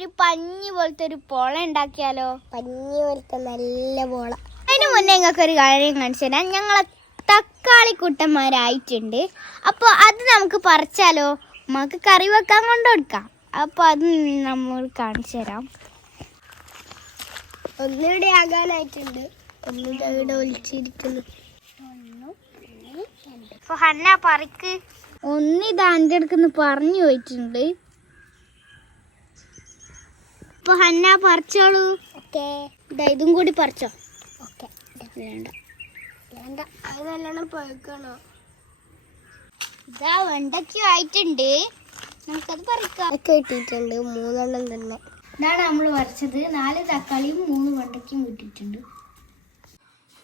ഒരു പഞ്ഞി പോലത്തെ ഒരു പോള ഉണ്ടാക്കിയാലോ? പഞ്ഞി പോലത്തെ നല്ല പോള. അതിന് മുന്നേ ഞങ്ങൾക്ക് ഒരു കാര്യം കാണിച്ചു തരാം. ഞങ്ങളെ തക്കാളി കുട്ടന്മാരായിട്ടുണ്ട്. അപ്പോൾ അത് നമുക്ക് പറിച്ചാലോ? നമുക്ക് കറി വെക്കാൻ കൊണ്ടുകൊടുക്കാം അപ്പോൾ അത് നമ്മൾ കാണിച്ചു തരാം. ഒന്നിവിടെ ആകാനായിട്ടുണ്ട്. ഒന്നിവിടെ ഇവിടെ ഒലിച്ചിരിക്കുന്നു. ഹന്ന പറിക്ക്. ഒന്നിത് എന്റെ അടുക്കുന്ന് പറഞ്ഞു പോയിട്ടുണ്ട്. അപ്പോൾ ഹന്ന പറിച്ചോളൂ. ഓക്കെ. ഇതാ കൂടി പറിച്ചോ. ഓക്കെ. വേണ്ട. വേണ്ട. അത് പഴുക്കണോ. ഇതാ വെണ്ടയ്ക്കും ആയിട്ടുണ്ട്. നമുക്കത് പറിക്കാം. കിട്ടിയിട്ടുണ്ട്. മൂന്നെണ്ണം തന്നെ. ഇതാണ് നമ്മൾ വരച്ചത് നാല് തക്കാളിയും മൂന്ന് വെണ്ടയ്ക്കും കിട്ടിയിട്ടുണ്ട്.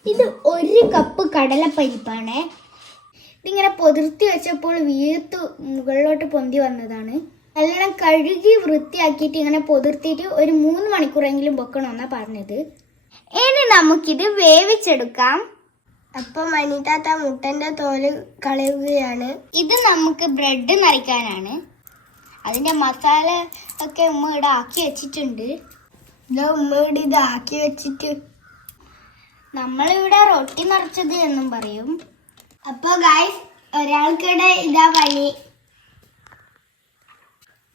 ഇത് ഒരു കപ്പ് കടലപ്പരിപ്പാണ്. ഇതിങ്ങനെ പൊതിർത്തി വെച്ചപ്പോൾ വീർത്ത് മുകളിലോട്ട് പൊന്തി വന്നതാണ്. നല്ലോണം കഴുകി വൃത്തിയാക്കിയിട്ട് ഇങ്ങനെ പൊതിർത്തിട്ട് ഒരു മൂന്ന് മണിക്കൂറെങ്കിലും വെക്കണമെന്നാണ് പറഞ്ഞത്. ഇനി നമുക്കിത് വേവിച്ചെടുക്കാം. അപ്പൊ മനിതാത്ത മുട്ടന്റെ തോൽ കളയുകയാണ്. ഇത് നമുക്ക് ബ്രെഡ് നിറയ്ക്കാനാണ് അതിന്റെ മസാല ഒക്കെ ഉമ്മ ഇവിടെ ആക്കി വെച്ചിട്ടുണ്ട്. ഇതാ ഇത് ആക്കി വെച്ചിട്ട്. നമ്മളിവിടെ റൊട്ടി നിറച്ചത് എന്നും പറയും. അപ്പൊ ഗായ്സ് ഒരാൾക്കിടെ ഇതാ പണി.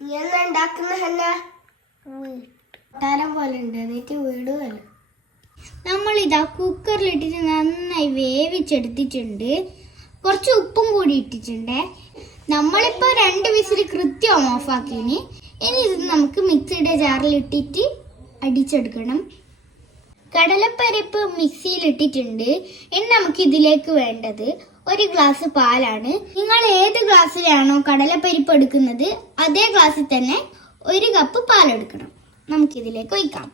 നീ എന്നാ നമ്മൾ ഇതാ കുക്കറിലിട്ടിട്ട് നന്നായി വേവിച്ചെടുത്തിട്ടുണ്ട്. കുറച്ച് ഉപ്പും കൂടി ഇട്ടിട്ടുണ്ട്. നമ്മളിപ്പോ രണ്ട് വിസിൽ കൃത്യം ഓഫ് ഓഫാക്കിനി ഇനി ഇത് നമുക്ക് മിക്സിയുടെ ജാറിൽ ഇട്ടിട്ട് അടിച്ചെടുക്കണം. കടലപ്പരിപ്പ് മിക്സിയിൽ ഇട്ടിട്ടുണ്ട് ഇനി നമുക്ക് ഇതിലേക്ക് വേണ്ടത് ഒരു ഗ്ലാസ് പാലാണ്. നിങ്ങൾ ഏത് ഗ്ലാസ്സിലാണോ കടലപ്പരിപ്പ് എടുക്കുന്നത് അതേ ഗ്ലാസ്സിൽ തന്നെ ഒരു കപ്പ് പാലെടുക്കണം നമുക്കിതിലേക്ക് ഒഴിക്കാം.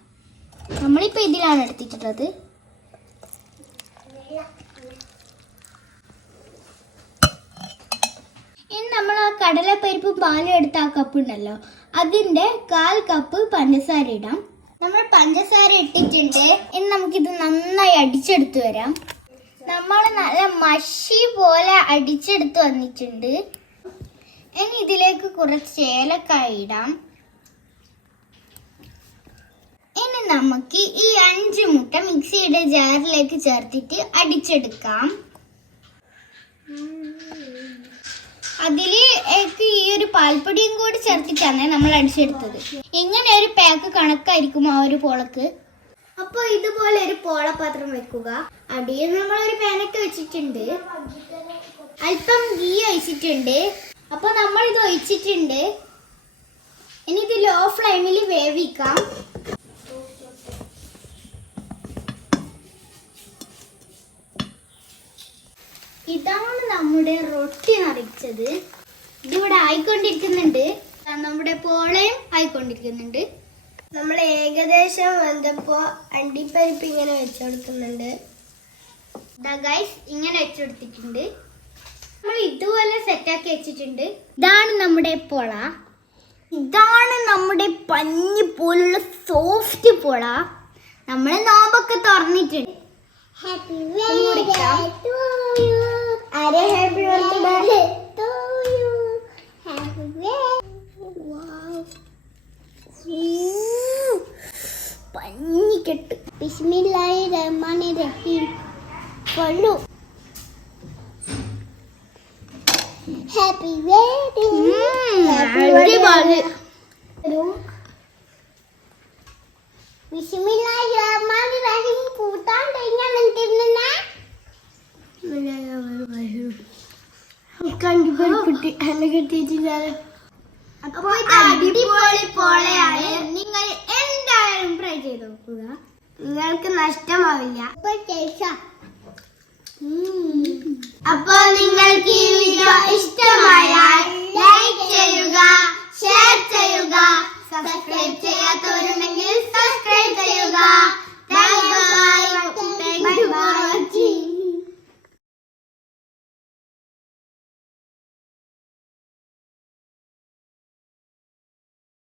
നമ്മളിപ്പോൾ ഇതിലാണ് എടുത്തിട്ടുള്ളത്. ഇനി നമ്മൾ ആ കടലപ്പരിപ്പും പാലും എടുത്ത ആ കപ്പ് ഉണ്ടല്ലോ അതിന്റെ കാൽ കപ്പ് പഞ്ചസാര ഇടാം. നമ്മൾ പഞ്ചസാര ഇട്ടിട്ടുണ്ട്. ഇനി നമുക്കിത് നന്നായി അടിച്ചെടുത്ത് വരാം. നമ്മൾ നല്ല മഷി പോലെ അടിച്ചെടുത്ത് വന്നിട്ടുണ്ട്. ഇനി ഇതിലേക്ക് കുറച്ച് ഏലക്കായ ഇടാം. ഇനി നമുക്ക് ഈ അഞ്ച് മുട്ട മിക്സിയുടെ ജാറിലേക്ക് ചേർത്തിട്ട് അടിച്ചെടുക്കാം. അതിലേക്ക് ഈ ഒരു പാൽപ്പൊടിയും കൂടി ചേർത്തിട്ടാണ് നമ്മൾ അടിച്ചെടുത്തത്. ഇങ്ങനെ ഒരു പാക്ക് കണക്കായിരിക്കും ആ ഒരു പോളക്ക്. അപ്പോൾ ഇതുപോലെ ഒരു പോളപാത്രം വെക്കുക. അടിയിൽ നമ്മൾ ഒരു പാനൊക്കെ വെച്ചിട്ടുണ്ട്. അല്പം ഗീ ഒഴിച്ചിട്ടുണ്ട്. അപ്പോൾ നമ്മൾ ഇത് ഒഴിച്ചിട്ടുണ്ട്. ഇനി ഇത് ലോ ഫ്ലെയിമിൽ വേവിക്കാം. ഇതാണ് നമ്മുടെ റൊട്ടി നിറച്ചത് ഇതിവിടെ ആയിക്കൊണ്ടിരിക്കുന്നുണ്ട്. നമ്മുടെ പോളയും ആയിക്കൊണ്ടിരിക്കുന്നുണ്ട്. നമ്മൾ ഏകദേശം വന്നപ്പോ അണ്ടിപ്പരിപ്പ് ഇങ്ങനെ വെച്ചു കൊടുക്കുന്നുണ്ട്. ഗൈസ് ഇങ്ങനെ വെച്ചെടുത്തിട്ടുണ്ട് നമ്മൾ ഇതുപോലെ സെറ്റാക്കി വെച്ചിട്ടുണ്ട്. ഇതാണ് നമ്മുടെ പൊള. ഇതാണ് നമ്മുടെ പഞ്ഞി പോലുള്ള സോഫ്റ്റ് പൊള. നമ്മൾ നോമ്പൊക്കെ തുറന്നിട്ടുണ്ട്. കുടിക്കാം. ആരെ ഹാപ്പി ബർത്ത്ഡേ പഞ്ഞിക്കെട്ട് ബിസ്മില്ലാഹി റഹ്മാനി റഹീം. കൊള്ളു. ഹാപ്പി വെഡിങ് അടിപൊളി. ബിസ്മില്ലാഹി റഹ്മാനി റഹീം. കൂട്ടാൻ കഴിഞ്ഞാൽ എന്തിരുന്നാ? കണ്ടുപിടിപ്പിട്ട്. അല്ല കിട്ടിയിട്ടില്ല അപ്പോൾ അടിപൊളി പോളയാണ്. നിങ്ങൾ എന്തായാലും ട്രൈ ചെയ്ത് നോക്കുക. നിങ്ങൾക്ക് നഷ്ടമാവില്ല. അപ്പോൾ നിങ്ങൾക്ക് ഈ വീഡിയോ ഇഷ്ടമായാൽ